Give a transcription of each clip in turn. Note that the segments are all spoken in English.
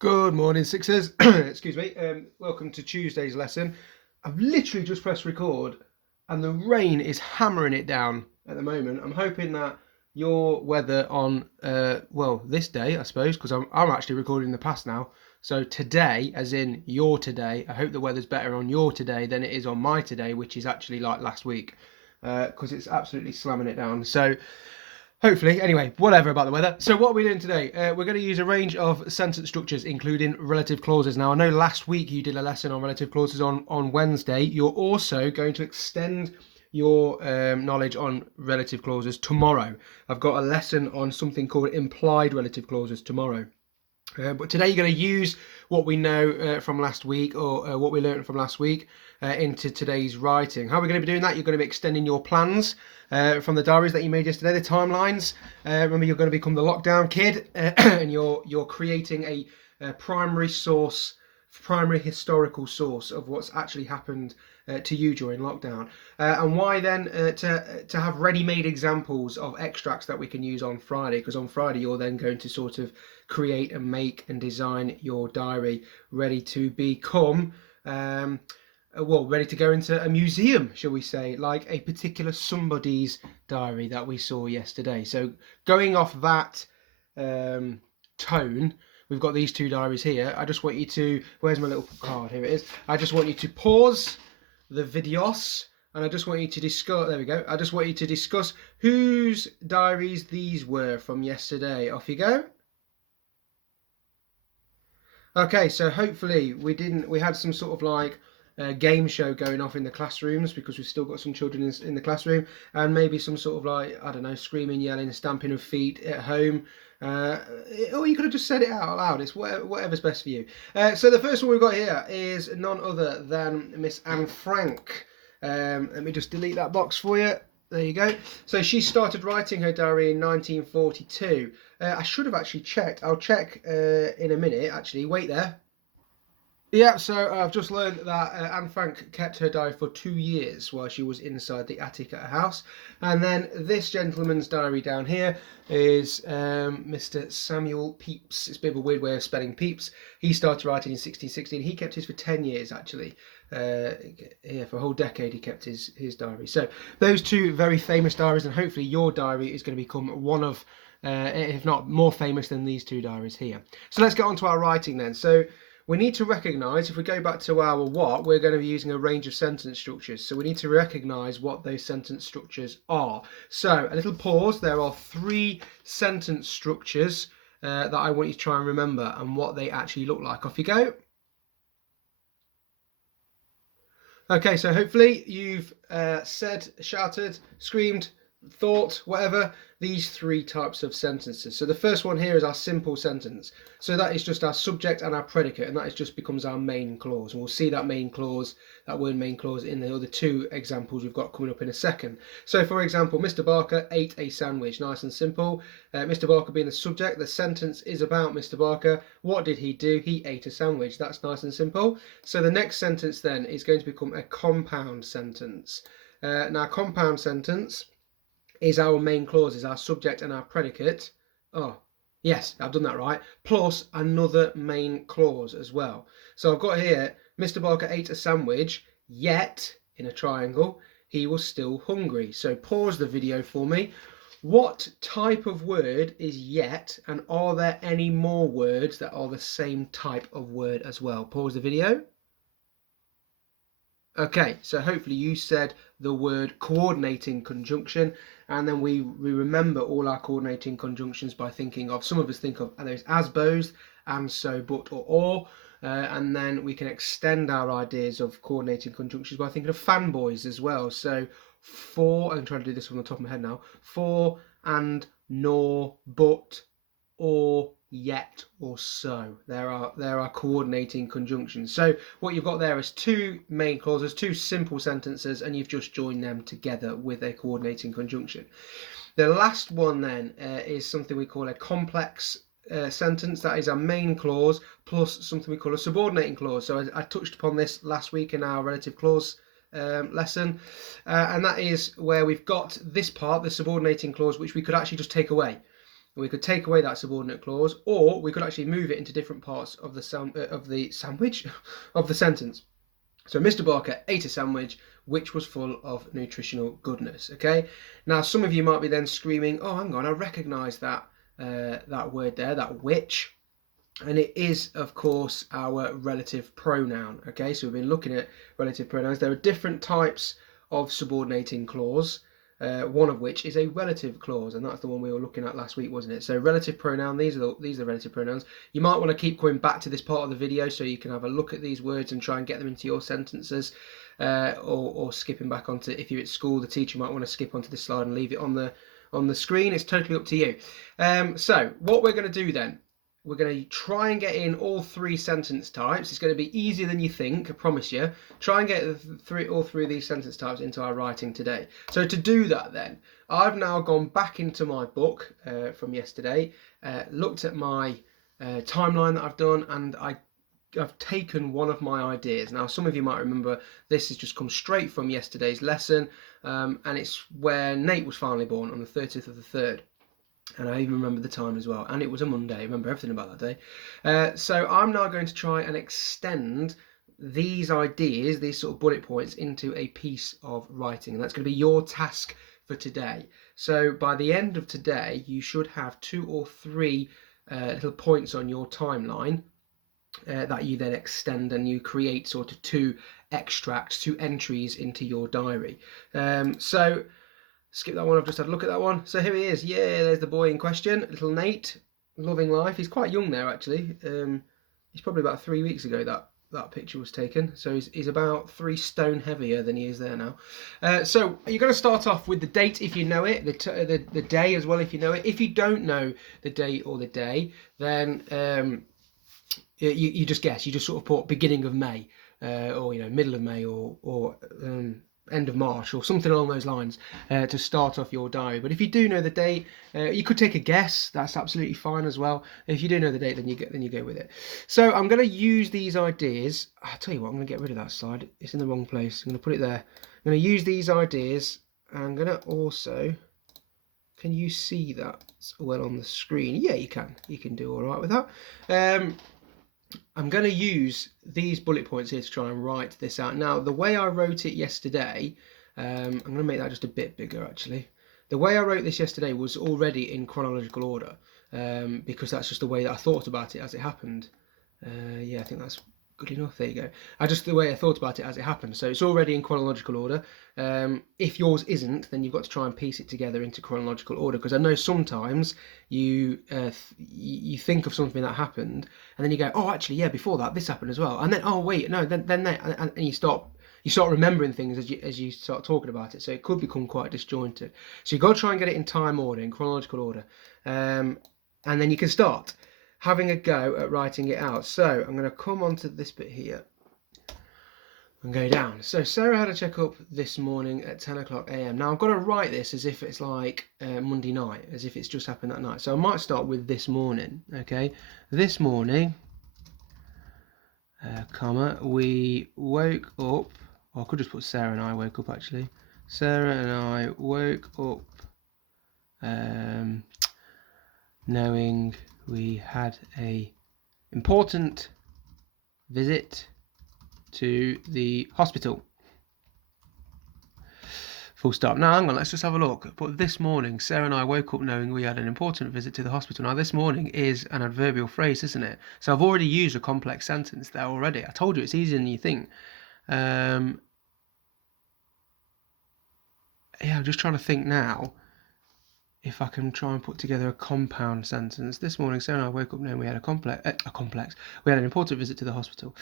Good morning, Sixers. Excuse me. Welcome to Tuesday's lesson. I've literally just pressed record and the rain is hammering it down at the moment. I'm hoping that your weather on, this day, I suppose, because I'm actually recording in the past now. So today, as in your today, I hope the weather's better on your today than it is on my today, which is actually like last week, because it's absolutely slamming it down. So hopefully, anyway, whatever about the weather. So what are we doing today? We're going to use a range of sentence structures, including relative clauses. Now, I know last week you did a lesson on relative clauses on Wednesday. You're also going to extend your knowledge on relative clauses tomorrow. I've got a lesson on something called implied relative clauses tomorrow. But today you're going to use what we know from last week, or what we learned from last week, into today's writing. How are we going to be doing that? You're going to be extending your plans from the diaries that you made yesterday, the timelines. Remember, you're going to become the lockdown kid, and you're creating a primary source, primary historical source of what's actually happened to you during lockdown. And why then to have ready-made examples of extracts that we can use on Friday, because on Friday you're then going to sort of create and make and design your diary ready to become ready to go into a museum, shall we say, like a particular somebody's diary that we saw yesterday. So going off that tone, we've got these two diaries here. I just want you to, where's my little card? Here it is. I just want you to pause the videos, and I just want you to discuss, there we go, I just want you to discuss whose diaries these were from yesterday. Off you go. Okay, so hopefully we had some sort of like game show going off in the classrooms, because we've still got some children in the classroom, and maybe some sort of like, I don't know, screaming, yelling, stamping of feet at home. Or you could have just said it out loud. It's whatever's best for you. So the first one we've got here is none other than Miss Anne Frank. Let me just delete that box for you. There you go. So she started writing her diary in 1942. I should have actually checked. I'll check in a minute, actually. Wait there. Yeah, so I've just learned that Anne Frank kept her diary for 2 years while she was inside the attic at her house. And then this gentleman's diary down here is Mr. Samuel Pepys. It's a bit of a weird way of spelling Pepys. He started writing in 1616. He kept his for 10 years, actually. Yeah, for a whole decade he kept his diary. So those two very famous diaries, and hopefully your diary is going to become one of, if not more famous than these two diaries here. So let's get on to our writing then. So we need to recognise, if we go back to our what, we're going to be using a range of sentence structures. So we need to recognise what those sentence structures are. So a little pause. There are 3 sentence structures that I want you to try and remember and what they actually look like. Off you go. Okay, so hopefully you've said, shouted, screamed, thought, whatever, these 3 types of sentences. So the first one here is our simple sentence. So that is just our subject and our predicate, and that is just becomes our main clause. And we'll see that main clause, that word main clause, in the other 2 examples we've got coming up in a second. So for example, Mr. Barker ate a sandwich. Nice and simple. Mr. Barker being the subject, the sentence is about Mr. Barker. What did he do? He ate a sandwich. That's nice and simple. So the next sentence then is going to become a compound sentence. Now, compound sentence is our main clauses, our subject and our predicate. Oh, yes, I've done that right. Plus another main clause as well. So I've got here, Mr. Barker ate a sandwich, yet, in a triangle, he was still hungry. So pause the video for me. What type of word is yet, and are there any more words that are the same type of word as well? Pause the video. Okay, so hopefully you said the word coordinating conjunction, and then we remember all our coordinating conjunctions by thinking of, some of us think of those as, both, and, so, but, or, and then we can extend our ideas of coordinating conjunctions by thinking of fanboys as well. So for, I'm trying to do this from the top of my head now, for, and, nor, but, or, yet, or so. There are coordinating conjunctions. So what you've got there is 2 main clauses, 2 simple sentences, and you've just joined them together with a coordinating conjunction. The last one then is something we call a complex sentence. That is our main clause plus something we call a subordinating clause. So I touched upon this last week in our relative clause lesson, and that is where we've got this part, the subordinating clause, which we could actually just take away. We could take away that subordinate clause, or we could actually move it into different parts of the sandwich of the sentence. So Mr. Barker ate a sandwich which was full of nutritional goodness. Okay. Now some of you might be then screaming, "Oh, hang on, I recognise that that word there, that which." And it is, of course, our relative pronoun. Okay, so we've been looking at relative pronouns. There are different types of subordinating clause, one of which is a relative clause, and that's the one we were looking at last week, wasn't it? So relative pronoun, these are the relative pronouns. You might want to keep going back to this part of the video so you can have a look at these words and try and get them into your sentences, or skipping back onto, if you're at school, the teacher might want to skip onto this slide and leave it on the screen. It's totally up to you. So what we're going to do then, we're going to try and get in all three sentence types. It's going to be easier than you think, I promise you. Try and get all three of these sentence types into our writing today. So to do that then, I've now gone back into my book from yesterday, looked at my timeline that I've done, and I've taken one of my ideas. Now, some of you might remember this has just come straight from yesterday's lesson, and it's where Nate was finally born on the 30th of the 3rd. And I even remember the time as well, and it was a Monday. I remember everything about that day. So I'm now going to try and extend these ideas, these sort of bullet points, into a piece of writing, and that's going to be your task for today. So by the end of today, you should have 2 or 3 little points on your timeline that you then extend, and you create sort of 2 extracts, 2 entries into your diary. So skip that one, I've just had a look at that one. So here he is, yeah, there's the boy in question, little Nate, loving life. He's quite young there actually. He's probably about 3 weeks ago that picture was taken. So he's about 3 stone heavier than he is there now. So you're going to start off with the date if you know it, the day as well if you know it. If you don't know the date or the day, then you just guess. You just sort of put beginning of May, or middle of May, or end of March, or something along those lines, to start off your diary. But if you do know the date, you could take a guess. That's absolutely fine as well. If you do know the date, then you go with it. So I'm going to use these ideas. I'll tell you what, I'm going to get rid of that slide. It's in the wrong place. I'm going to put it there. I'm going to use these ideas. I'm going to also. Can you see that well on the screen? Yeah, you can. You can do all right with that. I'm going to use these bullet points here to try and write this out. Now, the way I wrote it yesterday, I'm going to make that just a bit bigger actually. The way I wrote this yesterday was already in chronological order, because that's just the way that I thought about it as it happened. Yeah, I think that's good enough. There you go. The way I thought about it as it happened. So it's already in chronological order. If yours isn't, then you've got to try and piece it together into chronological order, because I know sometimes you think of something that happened, and then you go, oh, actually, yeah, before that, this happened as well, and then, oh, wait, no, then that, and you start remembering things as you start talking about it. So it could become quite disjointed. So you've got to try and get it in time order, in chronological order, and then you can start having a go at writing it out. So I'm going to come onto this bit here and go down. So Sarah had a checkup this morning at 10 o'clock a.m. Now I've got to write this as if it's like Monday night, as if it's just happened that night. So I might start with this morning. Okay, this morning, comma, we woke up. Or I could just put Sarah and I woke up actually. Sarah and I woke up knowing we had a important visit to the hospital. Full stop. Now hang on, let's just have a look. But this morning, Sarah and I woke up knowing we had an important visit to the hospital. Now this morning is an adverbial phrase, isn't it? So I've already used a complex sentence there already. I told you it's easier than you think. Yeah, I'm just trying to think now if I can try and put together a compound sentence. This morning, Sarah and I woke up knowing we had we had an important visit to the hospital.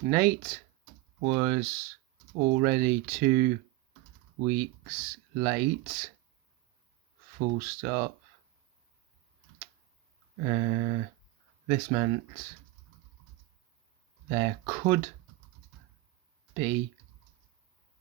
Nate was already 2 weeks late. Full stop. This meant there could be,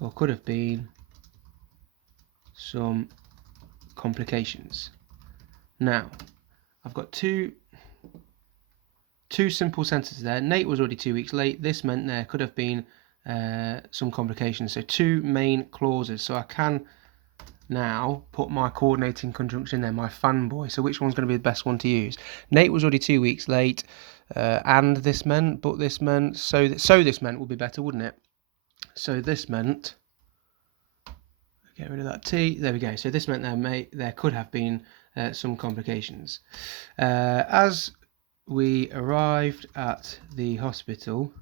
or could have been, some complications. Now, I've got two simple sentences there. Nate was already 2 weeks late. This meant there could have been some complications. So 2 main clauses. So I can now put my coordinating conjunction in there, my fanboy. So which one's going to be the best one to use? Nate was already 2 weeks late, and this meant, but this meant, so this meant would be better, wouldn't it? So this meant, get rid of that T, there we go. So this meant there could have been some complications. As we arrived at the hospital,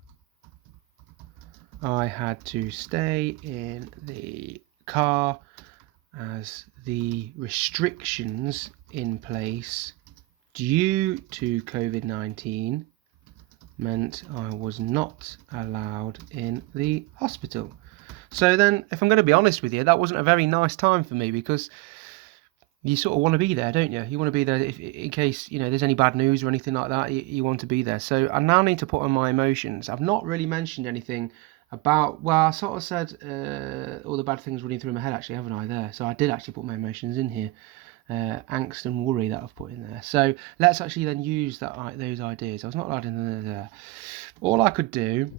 I had to stay in the car as the restrictions in place due to COVID-19 meant I was not allowed in the hospital. So then, if I'm going to be honest with you, that wasn't a very nice time for me, because you sort of want to be there, don't you? You want to be there in case, there's any bad news or anything like that. You want to be there. So I now need to put on my emotions. I've not really mentioned anything about, well, I sort of said all the bad things running through my head, actually, haven't I, there? So I did actually put my emotions in here. Angst and worry that I've put in there. So let's actually then use those ideas. I was not allowed in there. All I could do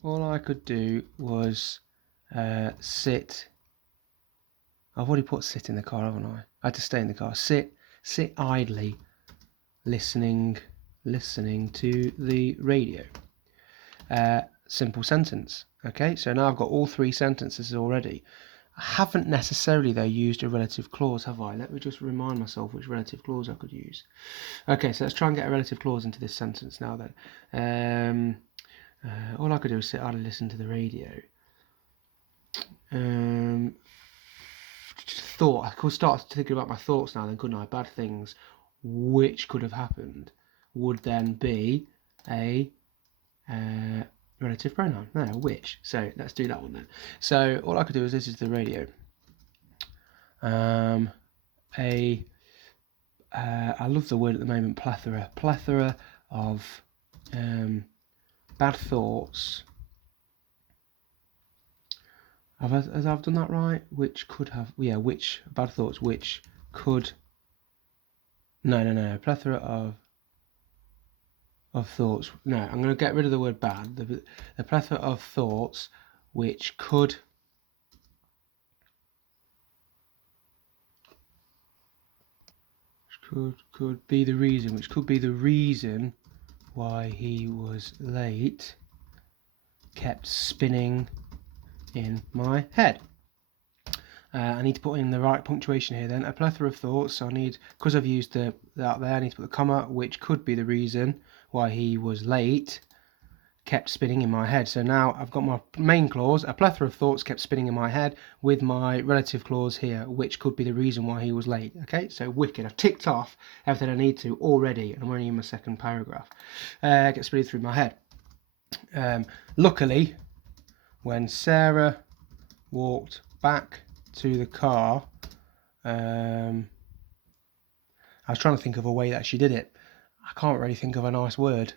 was sit. I've already put sit in the car, haven't I? I had to stay in the car. Sit idly, listening to the radio. Simple sentence. Okay, so now I've got all 3 sentences already. I haven't necessarily, though, used a relative clause, have I? Let me just remind myself which relative clause I could use. Okay, so let's try and get a relative clause into this sentence now then. All I could do is sit idly, listen to the radio. Thought. I could start thinking about my thoughts now then, couldn't I? Bad things which could have happened would then be a relative pronoun. No, which. So let's do that one then. So all I could do is listen to the radio. I love the word at the moment, plethora of bad thoughts. As I've done that right? Which could have, which bad thoughts which could, no, plethora of thoughts. No, I'm going to get rid of the word bad. The plethora of thoughts which could be the reason, why he was late, kept spinning in my head. I need to put in the right punctuation here then. A plethora of thoughts, so I need, because I've used that there, I need to put the comma, which could be the reason why he was late, kept spinning in my head. So now I've got my main clause, a plethora of thoughts kept spinning in my head, with my relative clause here, which could be the reason why he was late. Okay, so wicked. I've ticked off everything I need to already, and I'm only in my second paragraph. Get spinning through my head. Luckily, when Sarah walked back to the car, I was trying to think of a way that she did it. I can't really think of a nice word,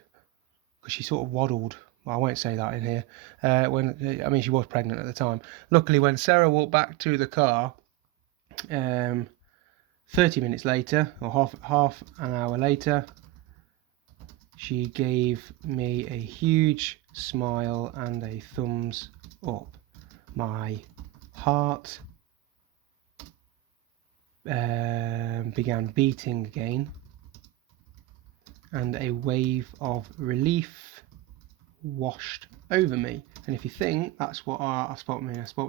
because she sort of waddled. Well, I won't say that in here. She was pregnant at the time. Luckily, when Sarah walked back to the car, 30 minutes later, or half an hour later, she gave me a huge smile and a thumbs up. My heart began beating again, and a wave of relief washed over me. And if you think that's what I spelt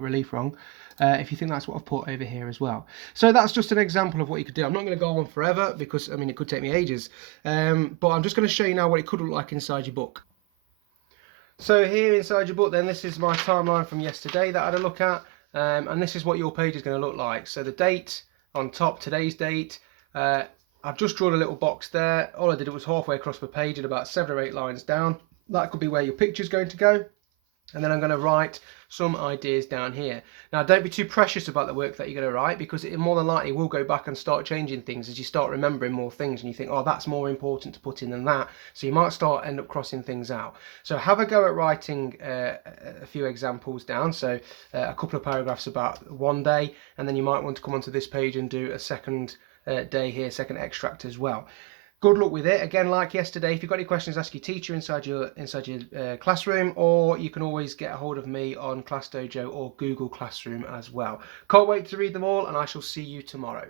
relief wrong, if you think that's what I've put over here as well. So that's just an example of what you could do. I'm not going to go on forever, because it could take me ages, but I'm just going to show you now what it could look like inside your book. So here inside your book then, this is my timeline from yesterday that I had a look at, and this is what your page is going to look like. So the date on top, today's date, I've just drawn a little box there. All I did was halfway across the page and about 7 or 8 lines down. That could be where your picture's going to go. And then I'm going to write some ideas down here. Now, don't be too precious about the work that you're going to write, because it more than likely will go back and start changing things as you start remembering more things, and you think, oh, that's more important to put in than that. So you might end up crossing things out. So have a go at writing a few examples down. So a couple of paragraphs about one day, and then you might want to come onto this page and do a second day here, second extract as well. good luck with it. Again, like yesterday, if you've got any questions, ask your teacher inside your classroom, or you can always get a hold of me on Class Dojo or Google Classroom as well. Can't wait to read them all, and I shall see you tomorrow.